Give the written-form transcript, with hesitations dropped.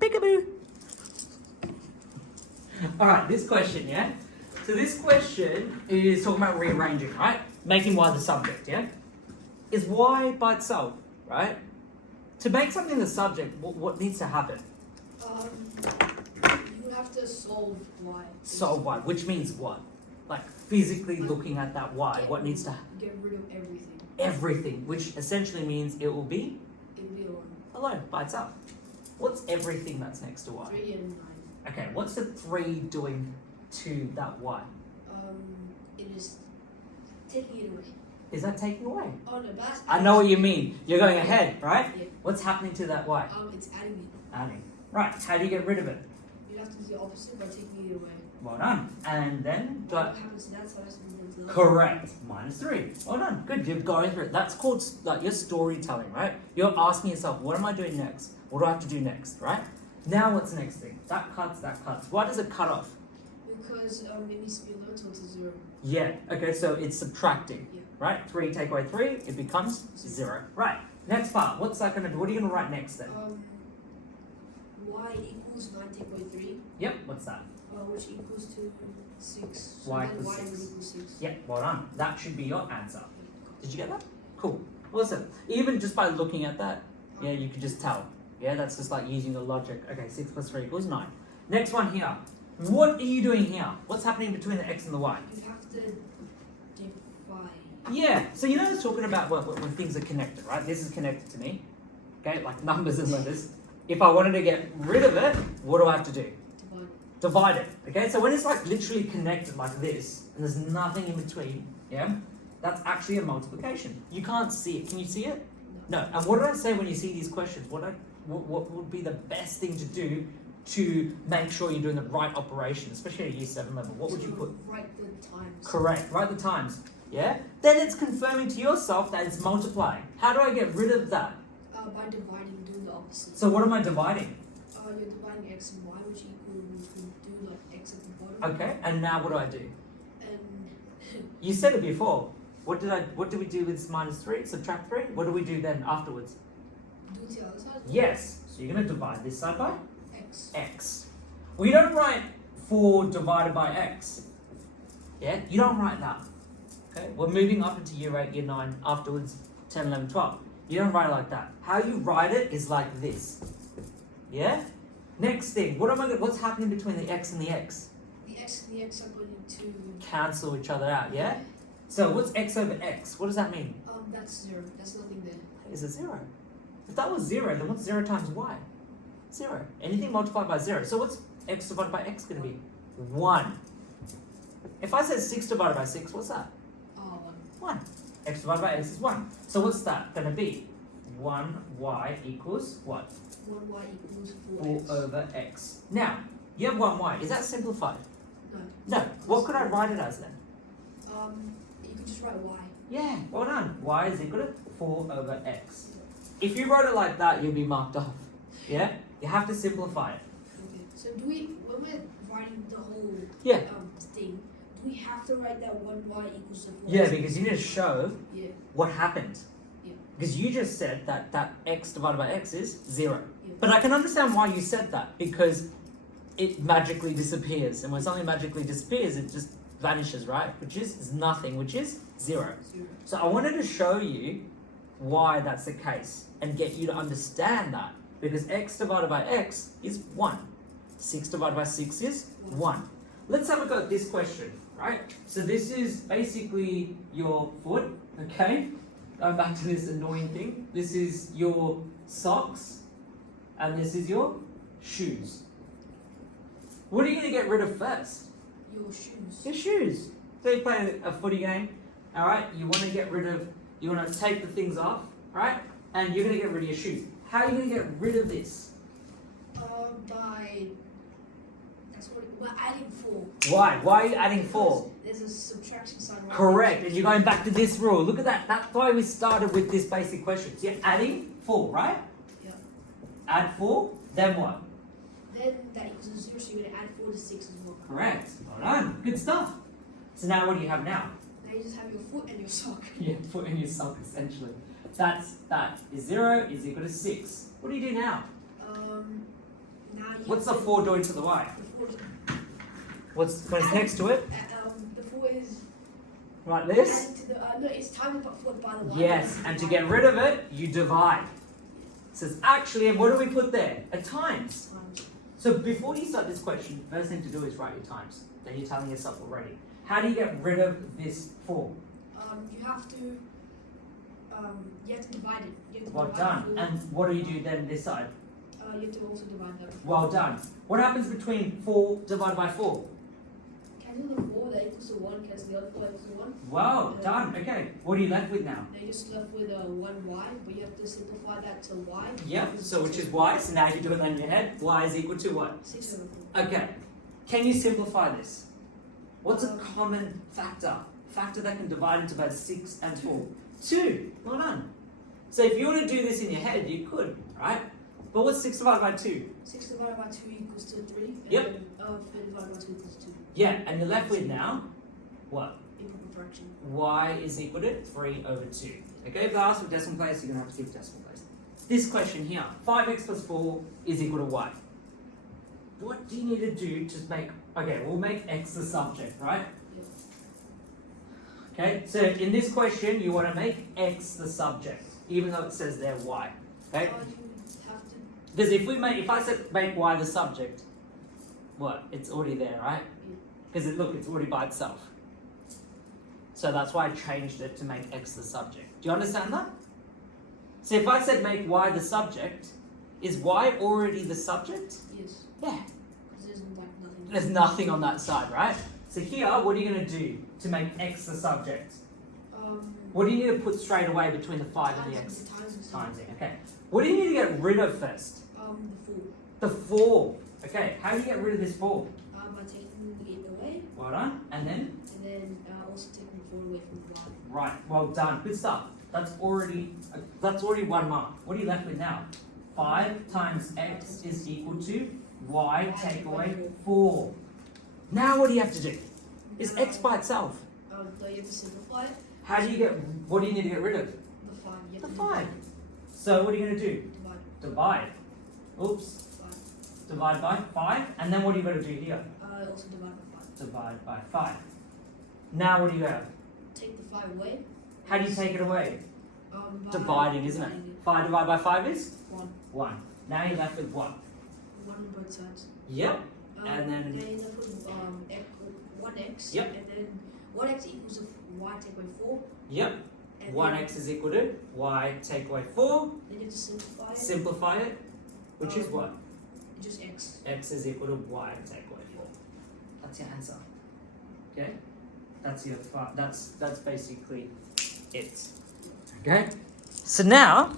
Peekaboo. All right, this question, yeah? So this question is talking about rearranging, right? Making y the subject, yeah? Is y by itself, right? To make something the subject, what needs to happen? You have to solve y. Solve y, which means what? Like physically looking at that y, what needs to happen? Get rid of everything. Everything, which essentially means it will be It'll be alone. alone, by itself. What's everything that's next to y? 3 and 9. Okay, what's the 3 doing to that y? It is taking it away. Is that taking away? Oh no, that's. I know what you mean. You're going ahead, right? Yeah. What's happening to that y? It's adding it. Adding. Right, how do you get rid of it? You have to do the opposite by taking it away. Well done. And then, What happens to that side is something to the correct. -3. Well done. Good. You're going through it. That's called like your storytelling, right? You're asking yourself, what am I doing next? What do I have to do next, right? Now what's the next thing? That cuts, that cuts. Why does it cut off? Because it needs to be a little to 0. Yeah. Okay, so it's subtracting, Yeah. right? 3 take away 3, it becomes 0. Right. Next part. What's that going to do? What are you going to write next then? Y equals 9 take away 3. Yep. What's that? Which equals to 6. So Y then equals y 6. would equal 6. Yep. Well done. That should be your answer. Did you get that? Cool. Awesome. Even just by looking at that, yeah, you could just tell. Yeah, that's just like using the logic. Okay, 6 plus 3 equals 9. Next one here. What are you doing here? What's happening between the x and the y? You have to divide. Yeah, so you know it's talking about when things are connected, right? This is connected to me, okay, like numbers and letters. If I wanted to get rid of it, what do I have to do? Divide it, okay? So when it's like literally connected like this, and there's nothing in between, yeah? That's actually a multiplication. You can't see it. Can you see it? No. And what do I say when you see these questions? What would be the best thing to do to make sure you're doing the right operation, especially at a year 7 level? What would you put? Write the times. Correct. Write the times. Yeah? Then it's confirming to yourself that it's multiplying. How do I get rid of that? By dividing, doing the opposite. So what am I dividing? You're dividing x and y, which equal do like x at the bottom. Okay. And now what do I do? And You said it before. What did we do with -3? Subtract 3? What do we do then afterwards? do it to the other side. Yes. So you're going to divide this side by X. x. We don't write 4 divided by x. Yeah? You don't write that. Okay? We're moving up into year 8, year 9, afterwards 10, 11, 12. You don't write it like that. How you write it is like this. Yeah? Next thing. What's happening between the x and the x? The x and the x are going to Cancel each other out, yeah? So what's x over x? What does that mean? that's 0. There's nothing there. Is it 0? If that was 0, then what's 0 times y? 0. Anything multiplied by 0. So what's x divided by x going to be? 1. If I said 6 divided by 6, what's that? 1. X divided by x is 1. So what's that going to be? 1y equals what? 1y equals 4 4x. over x. Now, you have 1y. Is that simplified? No. No. What could I write it as then? You could just write y. Yeah, well done. Y is equal to 4 over x. If you wrote it like that, you'll be marked off. Yeah? You have to simplify it. Okay. So when we're writing the whole Yeah. thing, do we have to write that 1y equals to 4x? Yeah, because you need to show Yeah. what happened. Yeah. Because you just said that x divided by x is 0. Yeah. But I can understand why you said that, because it magically disappears. And when something magically disappears, it just vanishes, right? Which is nothing, which is 0. 0. So I wanted to show you why that's the case and get you to understand that. Because x divided by x is 1. 6 divided by 6 is 1. Let's have a go at this question, right? So this is basically your foot, okay? Going back to this annoying thing. This is your socks, and this is your shoes. What are you going to get rid of first? Your shoes. Your shoes. So you play a footy game, all right? You want to take the things off, right? And you're going to get rid of your shoes. How are you going to get rid of this? We're adding 4. Why? Why are you adding 4? There's a subtraction sign right Correct, there. and you're going back to this rule. Look at that. That's why we started with this basic question. So you're adding 4, right? Yeah. Add 4, then what? Then that equals to 0, so you're going to add 4 to 6 as well. Correct. Well done. Good stuff. So now what do you have now? Now you just have your foot and your sock. Yeah, foot in your sock essentially. That is 0 is equal to 6. What do you do now? Now you What's the have to- 4 doing to the y? The 4 is, What's next to it? the 4 is Like this? added to the no, it's times by 4 by the y. Yes, and to get rid of it, you divide. So it's actually, and what do we put there? A times. Times. So before you start this question, first thing to do is write your times. Then you're telling yourself already. How do you get rid of this 4? You have to divide it. You have to Well divide done. the 4. And what do you do then this side? You have to also divide that. Well done. What happens between 4 divided by 4? Cancel the 4 that equals to 1, cancel the other 4 equals to 1. Well done. Okay. What are you left with now? Now you're just left with 1y, but you have to simplify that to y. Yep. So which is y. So now you're doing that in your head. Y is equal to what? 6 over 4. Okay. Can you simplify this? What's a Um, common factor? Factor that can divide into both 6 and 4. 2. Well done. So if you want to do this in your head, you could, right? But what's 6 divided by 2? 6 divided by 2 equals to 3. And Yep. then, 3 divided by 2 equals to 2. Yeah, and you're left with now, what? Improper fraction. Y is equal to 3 over 2. Okay, if they ask for decimal place, you're going to have to keep decimal place. This question here, 5x plus 4 is equal to y. What do you need to do to make, okay, we'll make x the subject, right? Yep. Okay, so in this question, you want to make x the subject, even though it says there y. Okay? You have to. Because if I said make y the subject, what? It's already there, right? Yeah. Because look, it's already by itself. So that's why I changed it to make x the subject. Do you understand that? So if I said make y the subject, is y already the subject? Yes. Yeah. Because there's like nothing. There's nothing on that side, right? So here, what are you going to do to make x the subject? What do you need to put straight away between the 5 and the x? Times it, okay. What do you need to get rid of first? The 4. The 4. Okay, how do you get rid of this 4? By taking it away, Well done. And then? also taking the 4 away from the y. Right, well done. Good stuff. That's already 1 mark. What are you left with now? 5 times x is equal to y take away 4. Now what do you have to do? Is x by itself. No, you have to simplify it. How do you get, what do you need to get rid of? The 5. You The have to 5. So what are you going to do? divide. Divide. Oops. 5. Divide by 5. And then what are you going to do here? Also divide by 5. Divide by 5. Now what do you have? Take the 5 away. How do you take it away? By Dividing, isn't it? dividing 5 divided by 5 is? 1. 1. Now you're left with what? 1 on both sides. Yep. And then- you put 1x. Yep. And then 1x equals of y take away 4. Yep. And 1x is equal to y take away 4. Then you have to simplify it. Simplify it. Which is what? Just x. X is equal to y take away 4. That's your answer. Okay? That's your that's basically it. Okay? So now